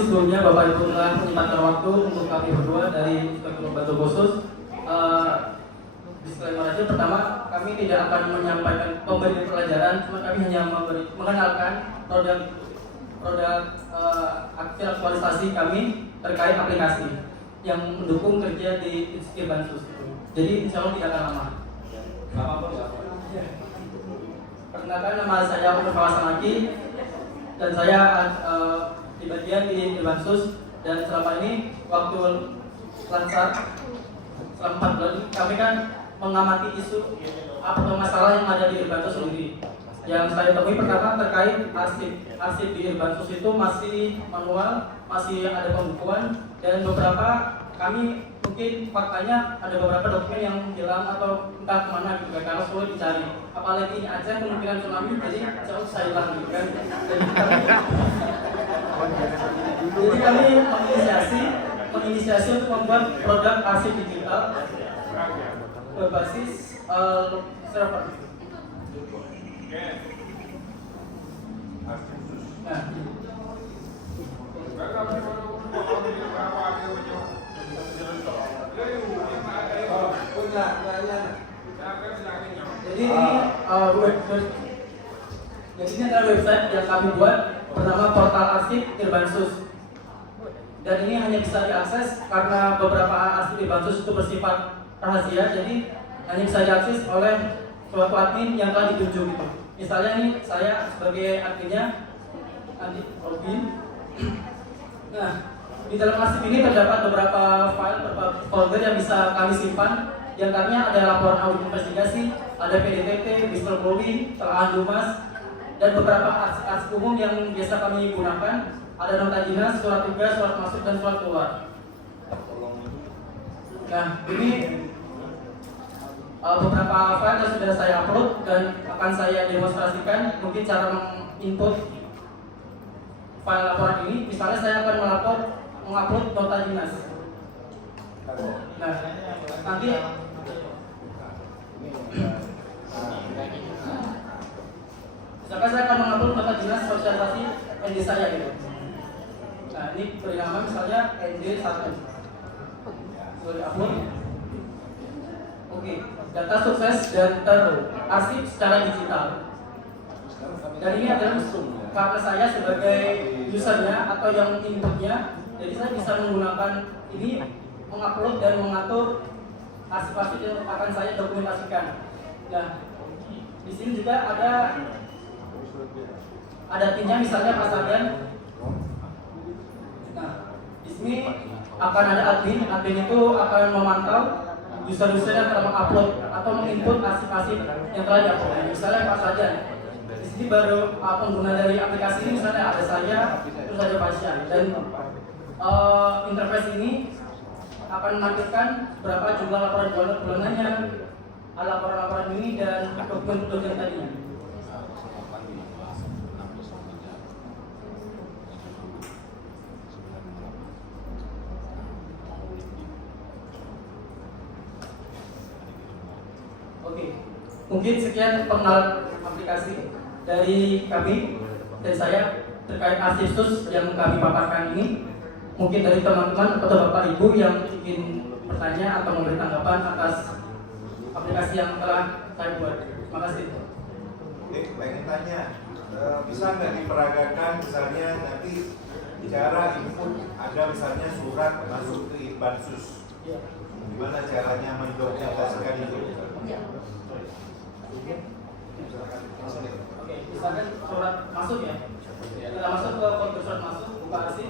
kasih sebelumnya Bapak Ibu telah menyempatkan waktu untuk kami berdua dari Inspektur Batu Khusus. Disclaimer aja, pertama kami tidak akan menyampaikan pemberi pelajaran, cuma kami hanya mengenalkan produk aktualisasi kami terkait aplikasi yang mendukung kerja di Institut Bansus. Jadi insya Allah tidak akan lama. Perkenalkan, nama saya Umar Kawasanaki dan saya di bagian di Bansus, dan selama ini waktu lancar selama 4 bulan kami kan mengamati isu atau masalah yang ada di Bansus sendiri. Yang saya temui pertama terkait arsip di Bansus itu masih manual, masih ada pembukuan, dan beberapa kami mungkin faktanya ada beberapa dokumen yang hilang atau entah kemana gitu kan, karena sulit dicari. Apalagi ini Aceh kemungkinan tsunami, jadi jauh saya hilang gitu kan. Jadi kami menginisiasi untuk membuat produk arsip digital berbasis server. Nah, jadi ini adalah website yang kami buat bernama Portal Arsip Irbansus. Dan ini hanya bisa diakses karena beberapa arsip Irbansus itu bersifat rahasia, jadi hanya bisa diakses oleh suatu admin yang telah ditunjuk itu. Misalnya ini saya sebagai adminnya, Andi Robin. Nah, di dalam arsip ini terdapat beberapa file, beberapa folder yang bisa kami simpan. Di antaranya ada laporan audit investigasi, ada PDTT, whistleblowing, telahan lumas, dan beberapa arsip umum yang biasa kami gunakan. Ada nota dinas, surat tugas, surat masuk, dan surat keluar. Nah, ini beberapa file yang sudah saya upload dan akan saya demonstrasikan mungkin cara menginput file laporan ini. Misalnya saya akan mengupload nota dinas. Nah, nanti misalkan saya akan mengupload nota dinas sosialisasi ND saya gitu. Nah, ini beri nama misalnya ND1. Sudah di-upload. Oke, data sukses dan terarsip secara digital. Dan ini adalah karena saya sebagai usernya atau yang inputnya, jadi saya bisa menggunakan ini mengupload dan mengatur arsip-arsip yang akan saya dokumentasikan. Nah, di sini juga ada timnya, misalnya Mas Adrian. Nah, di sini akan ada admin itu akan memantau user-user yang telah mengupload atau menginput arsip-arsip yang telah diupload. Misalnya Pak Adrian. Di sini baru pengguna dari aplikasi ini misalnya ada saya, terus ada Pasya, dan interface ini akan menampilkan berapa jumlah laporan bulanannya, laporan-laporan ini, dan dokumen-dokumen tadinya. Oke, mungkin sekian pengenalan aplikasi dari kami, dari saya terkait Arsipsus yang kami paparkan ini. Mungkin dari teman-teman atau Bapak Ibu yang ingin bertanya atau memberi tanggapan atas aplikasi yang telah saya buat. Terima kasih. Oke, pengen tanya, bisa nggak diperagakan misalnya nanti cara input ada misalnya surat masuk ke Bansus, gimana caranya mendokumentasikan itu? Oke, misalkan surat masuk ya, kita masuk ke folder surat masuk, buka arsip.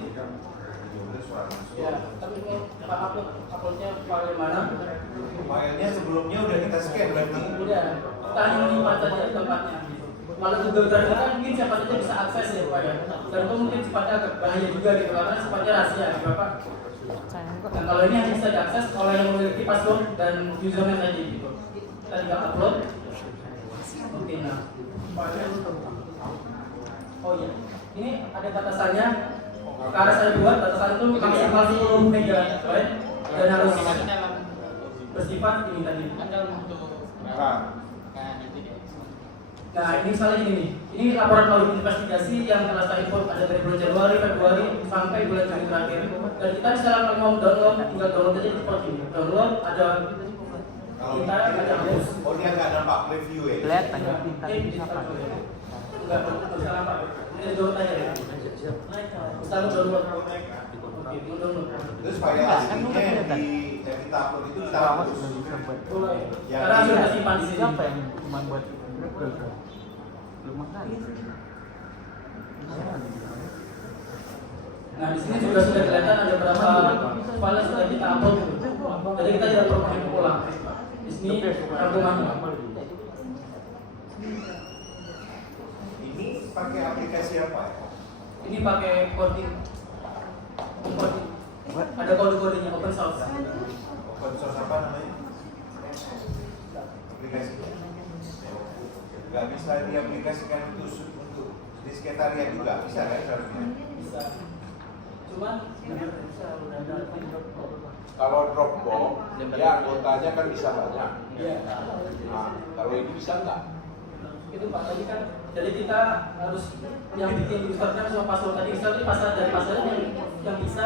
Ya, tapi ini Pak uploadnya file mana? Filenya sebelumnya udah kita scan berarti? Udah, kita hanya menyimpan saja tempatnya. Kalau Google Drive kan mungkin siapa saja bisa akses ya Pak ya. Dan itu mungkin sifatnya agak bahaya juga gitu, karena sifatnya rahasia gitu Pak. Dan kalau ini hanya bisa diakses oleh yang memiliki password dan username saja gitu. Kita tinggal upload. Oke, nah filenya. Oh iya, ini ada batasannya. Karena saya buat batasan itu maksimal 10 MB, right? Dan harus bersifat ini tadi. Nah ini misalnya gini nih, ini laporan audit investigasi yang telah saya input ada dari bulan Januari, Februari sampai bulan Juni terakhir. Dan kita misalnya mau download, tinggal download aja seperti ini. Download ada Kalau kita ada hapus. oh dia nggak nampak preview ya? Kelihatan ya pintar Ini siapa? enggak bisa apa? Ini download aja ya. Misalnya download. Oke, download. Terus file aslinya yang kita upload itu kita hapus. Karena sudah simpan di sini. Siapa yang cuma buat Google tuh? Belum makan. Nah di sini juga sudah kelihatan ada berapa file yang sudah kita upload. Jadi kita tidak perlu mengulang. Di sini rangkumannya. Ini pakai aplikasi apa? Ini pakai coding. Ada kode-kodenya open source. Open source apa namanya? Aplikasi. Nggak bisa diaplikasikan untuk di sekretariat juga bisa kan seharusnya? Bisa. Cuman Kalau Dropbox, ya anggotanya kan bisa banyak. ya Nah, kalau ini bisa nggak? itu Pak tadi kan jadi kita harus yang bikin usernya semua password tadi misalnya password dari password yang bisa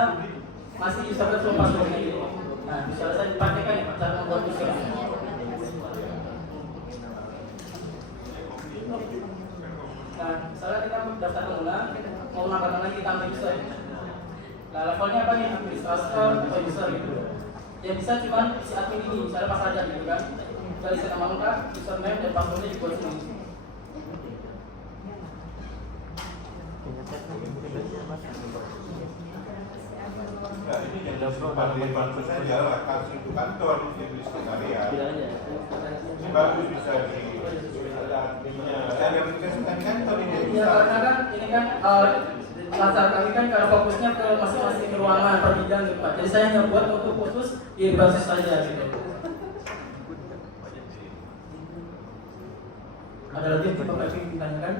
masih usernya semua passwordnya gitu. Nah bisa saya dipakai kan ya Pak cara membuat user. Nah misalnya kita daftar pengguna mau menambahkan lagi kita ambil user. Nah levelnya apa nih administrator atau user gitu. Yang bisa cuma si admin ini misalnya pas aja gitu kan. Kita isi nama lengkap, username dan passwordnya dibuat sini. Nah, ini yang disimpan di bansos saja lah, kasih itu kantor di sekretariat. Ini bagus bisa bisa diaplikasikan kantor ini. Ya karena kan ini kan latar kami kan karena fokusnya ke masing-masing ruangan per bidang gitu Pak. Jadi saya hanya buat untuk khusus di basis saja gitu. Ada lagi yang Pak Evi ditanyakan?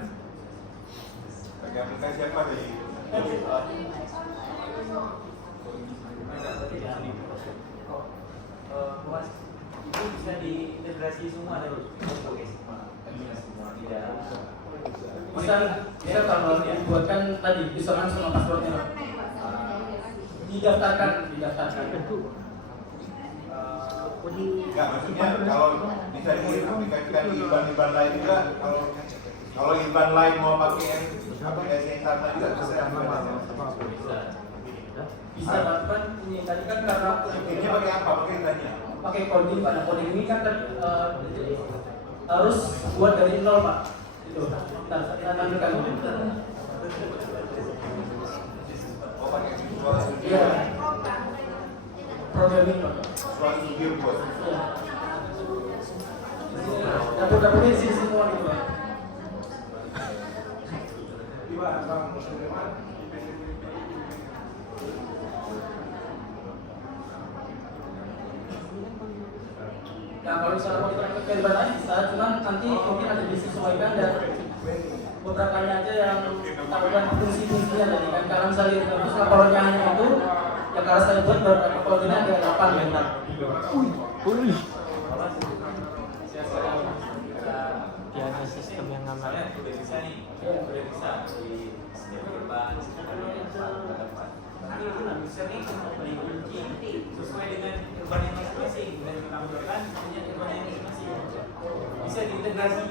Pakai aplikasi apa tadi? Mas, itu bisa diintegrasi semua terus. Bisa kalau dibuatkan tadi username sama passwordnya. Didaftarkan. Enggak, maksudnya kalau bisa diaplikasikan di IBAN lain juga, kalau IBAN lain mau pakai aplikasi yang sama juga bisa. Bisa bahkan ini tadi kan karena Ini pakai apa? Pakai tanya. pakai coding Pak. Nah, coding ini kan harus buat dari nol Pak. Itu. Kita tampilkan. Oh, pakai Visual Studio. Iya. Programming Pak. Visual Studio Bos. Iya. Dapur-dapurnya di sini semua gitu Pak. Nah kalau misalnya mau diterapkan di mana bisa, cuman nanti mungkin ada disesuaikan dan beberapa aja yang tahukan fungsi-fungsinya tadi kan. Karena misalnya terus laporannya hanya itu, ya kalau saya buat beberapa kolomnya ada 8 bentar. Dia ada sistem yang aman. Udah bisa nih, udah bisa di setiap gerbang, nanti itu bisa nih dikunci sesuai dengan gerbang yang masing-masing dan ditampilkan punya gerbang yang masing-masing. Bisa diintegrasi.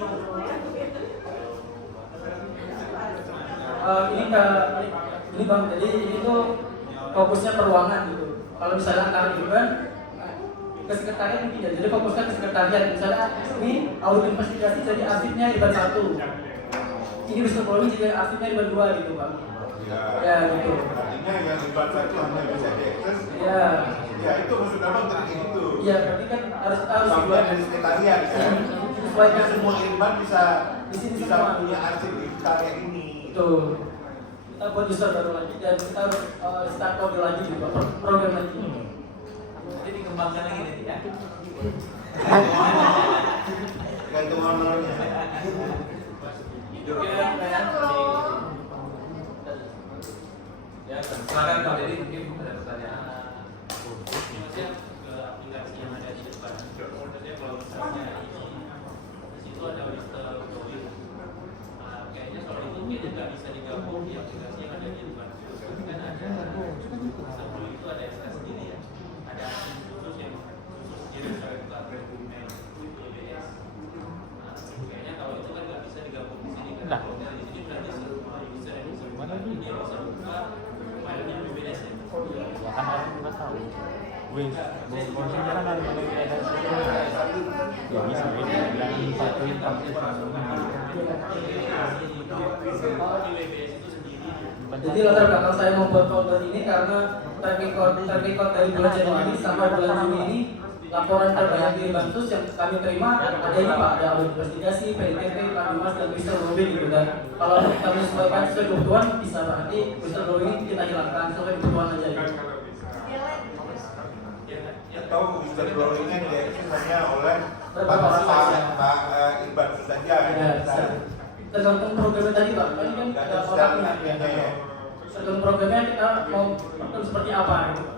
Ini Bang, jadi ini tuh fokusnya peruangan gitu. Kalau misalnya antar gitu kan ke sekretariat mungkin ya, jadi fokusnya ke sekretariat. Misalnya ini audit investigasi jadi arsipnya di bab 1. Ini whistleblowing jadi arsipnya di bab 2 gitu Bang. Ya gitu. Artinya yang IBAN satu hanya bisa diakses. Ya. Ya itu maksud abang tadi gitu. Iya, berarti kan harus tahu Sampai dari sekretariat kan. sesuaikan Semua IBAN bisa Di sini bisa semua. punya arsip digital kayak ini. itu. Kita buat user baru lagi dan kita harus start kode lagi juga program lagi. Jadi dikembangkan lagi nanti ya. Gantung honornya. Oke, ya, silakan Pak Dedi, mungkin ada pertanyaan. Maksudnya ke aplikasi yang ada di depan. Maksudnya kalau misalnya di situ ada whistleblowing. bisa digabung di aplikasi yang ada di Irbansus. Tapi kan ada sebelum itu ada SK sendiri ya, ada akun khusus yang khusus sendiri misalnya buka dokumen itu BBS. Nah, kayaknya kalau itu kan nggak bisa digabung di sini kan. Kalau dari sini berarti semua user yang bisa buka ini dia bisa buka filenya BBS ya. Ya kan orang juga tahu. Wih, maksudnya kan ada ya bisa bilang satu yang kampus Jadi latar belakang saya membuat folder ini karena track record dari bulan Januari sampai bulan Juni ini laporan terbanyak di Irbansus yang kami terima ada ini Pak, ada audit investigasi, PDTP, Pak Dimas dan whistleblowing gitu. Dan kalau kami sesuaikan sesuai kebutuhan bisa berarti whistleblowing kita hilangkan sesuai kebutuhan aja gitu. Atau whistleblowingnya diakses hanya oleh Pak Irbansus saja. Ya, tergantung programnya tadi Pak, tadi kan ada orangnya ya. Tergantung programnya kita mau seperti apa gitu Pak.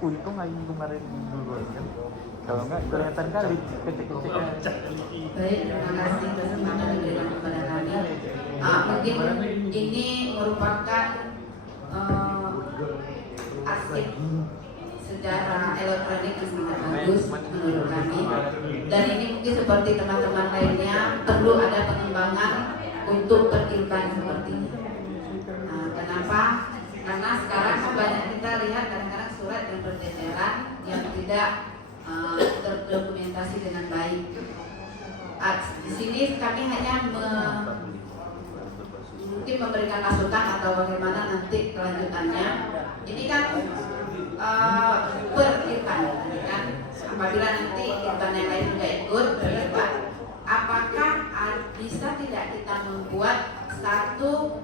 untung aing kemarin dulu kan. Kalau enggak kelihatan kali kecek-kecek. Baik, terima kasih kesempatan yang diberikan kepada kami. Mungkin ini merupakan arsip secara elektronik yang sangat bagus menurut kami. Dan ini mungkin seperti teman-teman lainnya perlu ada pengembangan untuk perilpan seperti ini. Kenapa? Karena sekarang banyak kita lihat kadang-kadang surat yang berteteran yang tidak terdokumentasi dengan baik. Di sini kami hanya mungkin memberikan masukan atau bagaimana nanti kelanjutannya. Ini kan per irfan, kan? Apabila nanti irfan yang lain juga ikut berlibat, apakah bisa tidak kita membuat satu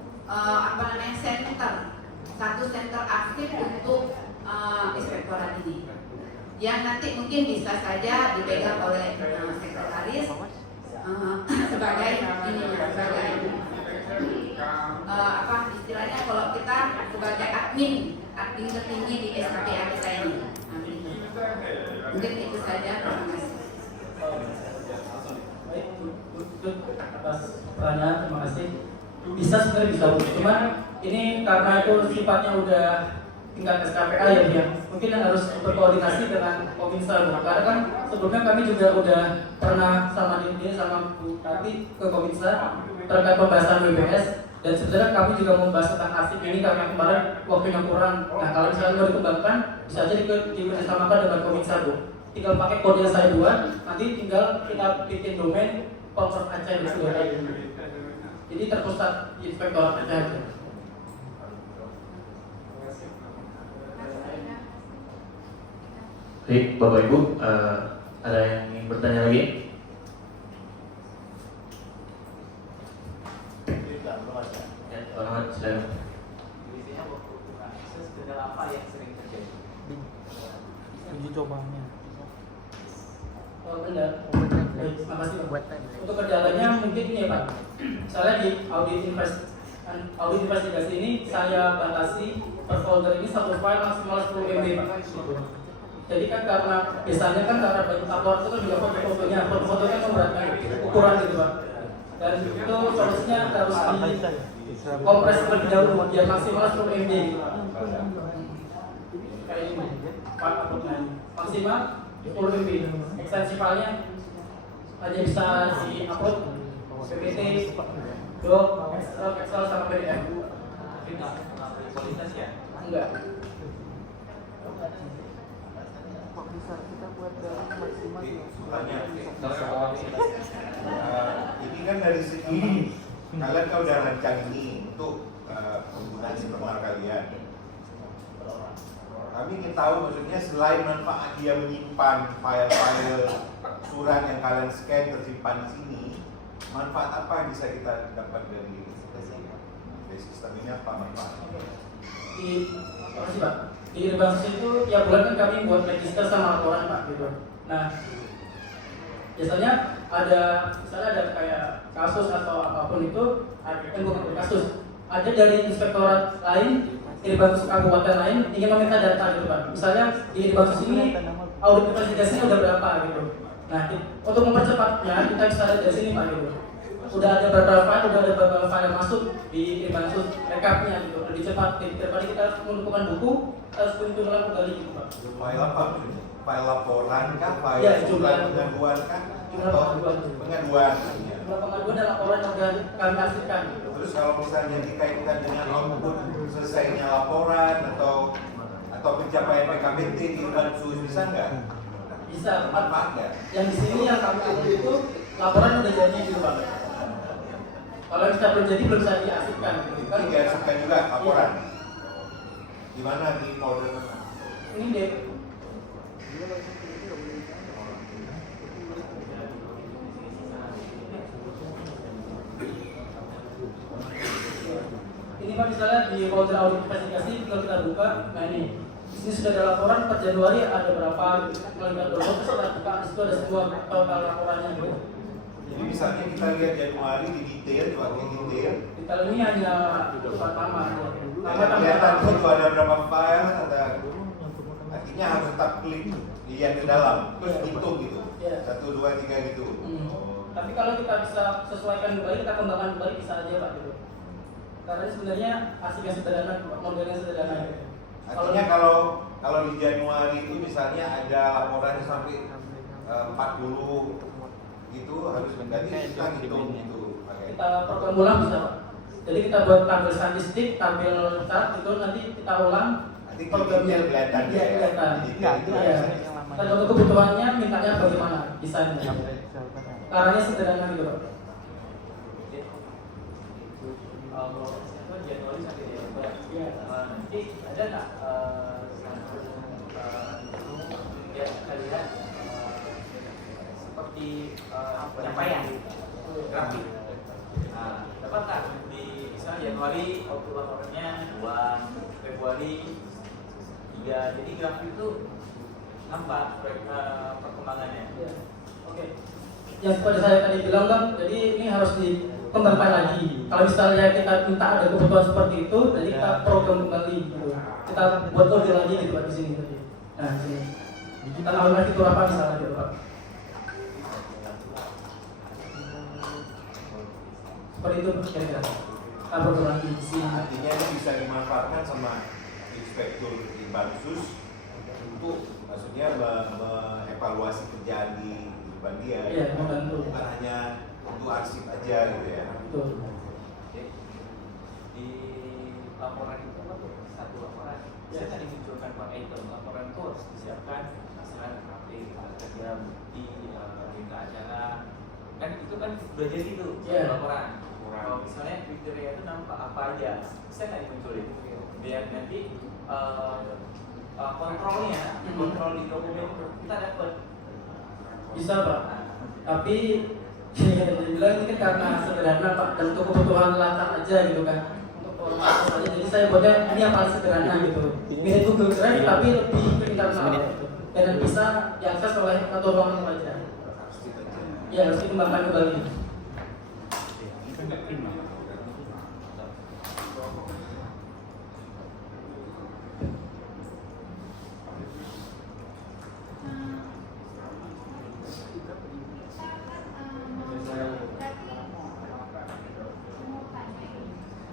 center aktif untuk inspektorat ini, yang nanti mungkin bisa saja dipegang oleh sekretaris sebagai istilahnya kalau kita sebagai admin tertinggi di SKPA kita ini. Mungkin itu saja. Terima kasih. Baik, untuk atas pertanyaan, terima kasih. Bisa sebenarnya bisa, cuman ini karena itu sifatnya udah tingkat SKPA ya dia, mungkin harus berkoordinasi dengan Kominsa. Karena kan sebelumnya kami juga udah pernah sama ini sama Bu Tati ke Kominsa terkait pembahasan WBS, dan sebenarnya kami juga membahas tentang arsip ini karena kemarin waktunya kurang. Nah kalau misalnya mau dikembangkan bisa aja dikerjasamakan dengan Kominsa Bu. Tinggal pakai kode yang saya buat, nanti tinggal kita bikin domain Pemprov Aceh di seluruh. Jadi terpusat di Inspektorat Aceh. Baik, Bapak Ibu, ada yang ingin bertanya lagi? Ya, Pak Ahmad, silakan. Biasanya waktu buka akses kendala apa yang sering terjadi? Uji cobanya. Oh benar. Baik, terima kasih Pak. Untuk kendalanya mungkin ini ya Pak. Misalnya di audit investigasi ini saya batasi per folder ini satu file maksimal 10 MB Pak. Jadi kan karena biasanya kan karena banyak upload itu kan juga foto-fotonya kan memberatkan ukuran gitu Pak. Dan itu solusinya harus di kompres terlebih dahulu biar maksimal 10 MB gitu Pak. Kayak ini Pak uploadnya maksimal 10 MB. Ekstensi filenya hanya bisa di upload PPT, Doc, Excel sama PDF. Tapi nggak kualitas ya? Enggak. Kok bisa kita buat dari maksimal? Ini kan dari segi kalian kalau udah rancang ini untuk penggunaan internal kalian. Kami ingin tahu maksudnya selain manfaat dia menyimpan file-file surat yang kalian scan tersimpan di sini, manfaat apa yang bisa kita dapat dari sistem ini, apa manfaatnya? Makasih Pak. Di Irbansus itu tiap bulan kan kami buat register sama laporan Pak gitu. Nah, biasanya ada misalnya ada kayak kasus atau apapun itu, ada bukan kasus, ada dari inspektorat lain, Irbansus kabupaten lain ingin meminta data gitu Pak. Misalnya di Irbansus ini audit investigasinya udah berapa gitu. Nah, untuk mempercepatnya kita bisa lihat dari sini Pak gitu. Udah ada beberapa file masuk di Irbansus rekapnya gitu, lebih cepat. Daripada kita mengumpulkan buku, harus mengulang kembali gitu Pak. File apa? File laporan kah? File Ya, jumlah jumlah pengaduan kah? jumlah Atau pengaduan. pengaduan. Jumlah pengaduan dan laporan yang sudah kami hasilkan gitu. Terus kalau misalnya dikaitkan dengan output selesainya laporan atau pencapaian PKBT di Irbansus bisa nggak? Bisa Manfaat nggak? yang di sini yang kami ambil itu laporan udah jadi gitu Pak. Kalau kita belum jadi belum bisa diasihkan gitu. Kan dihasilkan juga laporan. Di mana di folder mana? Ini deh. Ini Pak misalnya di folder audit investigasi kalau kita buka, nah ini di sini sudah ada laporan per Januari ada berapa melibat download, terus kita buka di situ ada semua total laporannya gitu. Jadi misalnya kita lihat Januari di detail, coba di detail. Detail ini hanya pertama, Ada kelihatan itu ada berapa file, artinya harus tetap klik lihat ke dalam, terus hitung gitu. Iya. 1, 2, 3 gitu. Tapi kalau kita bisa sesuaikan kembali, kita kembangkan kembali bisa aja Pak gitu. Karena ini sebenarnya asiknya sederhana, modelnya sederhana. Artinya kalau di Januari itu misalnya ada laporan sampai 40 gitu harus ganti kita hitung gitu. Kita program ulang bisa Pak. Jadi kita buat tabel statistik, tabel chart itu nanti kita ulang. Nanti programnya kelihatan iya, kelihatan. Detail itu Iya. Dan untuk kebutuhannya mintanya bagaimana desainnya. Caranya sederhana gitu Pak. Januari sampai Desember. Nanti ada nggak ya kita lihat seperti pencapaian grafik. Nah, dapat nggak di misalnya Januari output laporannya 2, Februari 3. Jadi grafik itu nampak perkembangannya. Ya. Oke. Yang seperti saya tadi bilang Bang, jadi ini harus dikembangkan lagi. Kalau misalnya kita minta ada kebutuhan seperti itu, jadi kita program kembali gitu. Kita buat order lagi gitu Pak di sini tadi. Nah, di sini. Kita lakukan itu apa misalnya gitu Pak. Seperti itu kira-kira. Kita program lagi di sini. Artinya ini bisa dimanfaatkan sama inspektur Irbansus untuk maksudnya mengevaluasi kerjaan di depan dia. Iya, membantu. Bukan hanya untuk arsip aja gitu ya. Betul. Di laporan itu satu laporan. Saya tadi munculkan Pak item laporan itu harus disiapkan hasilnya kerja bukti, berita acara. Kan itu kan udah jadi tuh laporan. Kalau misalnya kriteria itu nampak apa aja, saya tadi munculin biar nanti kontrolnya, kontrol di dokumen kita dapat. Bisa Pak. Tapi dibilang ini kan karena sederhana Pak, dan untuk kebutuhan latar aja gitu kan. Untuk formalitas aja. Jadi saya buatnya ini yang paling sederhana gitu. Mirip Google Drive tapi lebih internal gitu. Dan bisa diakses oleh satu ruangan saja. Ya harus dikembangkan kembali.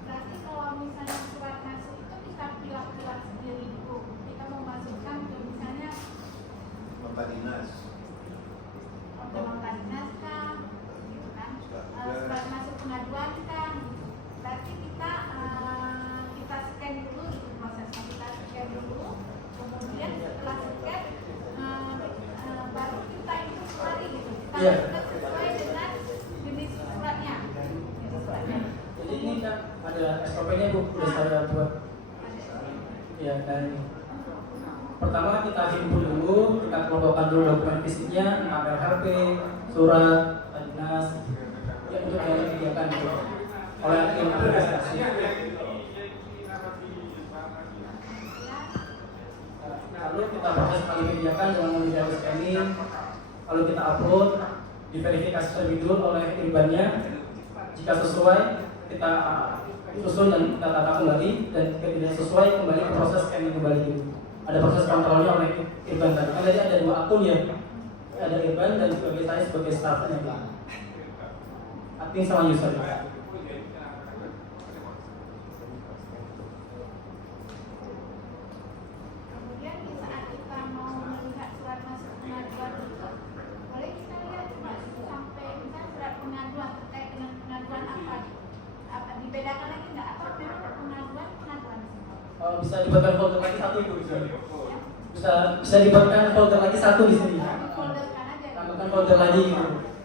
Berarti kalau misalnya surat masuk itu kita pilih-pilih sendiri dulu. Kita mau masukkan ke misalnya Bapak Dinas. Dewan Dinas kan, gitu kan. Surat masuk pengaduan kan. Berarti kita scan dulu itu prosesnya, kita scan dulu. Kemudian setelah scan baru kita input kembali gitu. Kita Iya. input sesuai dengan jenis suratnya. Jadi ini kan ada SOP-nya Bu, udah saya buat. Ya, dan pertama kita himpun dulu, kita kelompokkan dulu dokumen fisiknya, email HP, surat, dinas, ya untuk yang disediakan gitu. Oleh tim administrasi. Lalu kita proses kali menyediakan dengan memilih scanning, lalu kita upload, diverifikasi terlebih dulu oleh irbannya. Jika sesuai, kita susun dan kita tata kembali, dan jika tidak sesuai kembali ke proses scanning kembali. ada proses kontrolnya oleh Irban tadi. Kan tadi ada 2 akun ya, ada Irban dan sebagai saya sebagai staffnya, admin sama user. Kemudian di saat kita mau melihat surat masuk pengaduan itu, boleh kita lihat Mas, sampai misalnya surat pengaduan terkait dengan pengaduan apa dibedakan lagi nggak? Atau memang pengaduan semua? Bisa dibuatkan folder lagi satu itu bisa dibuatkan folder lagi satu di sini. Difolderkan aja. Tambahkan folder lagi gitu.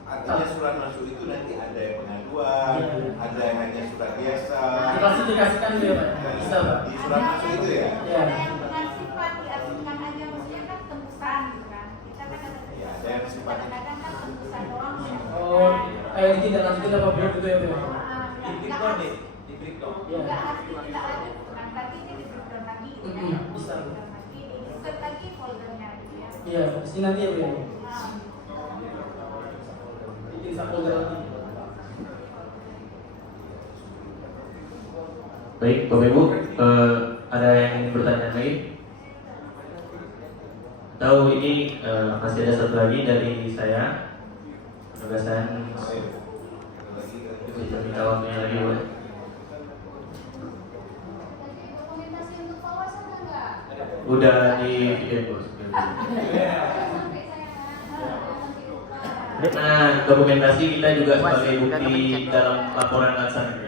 Artinya surat masuk itu nanti ada yang pengaduan, ada yang hanya surat biasa. Diklasifikasikan gitu ya Pak? Bisa Pak. Di surat masuk itu ya? Iya. Ada yang dengan sifat diasingkan aja, maksudnya kan tembusan gitu kan. Kita kan ada Ya, ada yang sifat. kadang-kadang kan tembusan doang. Oh, kayak tidak lanjutin apa belum gitu ya Pak? Di breakdown deh, di breakdown. Iya. Nggak harus tidak lanjut, nah berarti ini di breakdown lagi gitu kan. Bisa. Breakdown lagi, di insert lagi foldernya gitu ya. Iya, di sini nanti ya Bu ya. Nah, Bikin satu folder lagi. Baik, Bapak Ibu, ada yang ingin bertanya lagi? Tahu ini masih ada satu lagi dari saya. Penugasan bisa minta waktunya lagi boleh? dokumentasi untuk POS ada nggak? Udah di Bos. Sampai saya Nah, dokumentasi kita juga sebagai bukti dalam laporan laksana.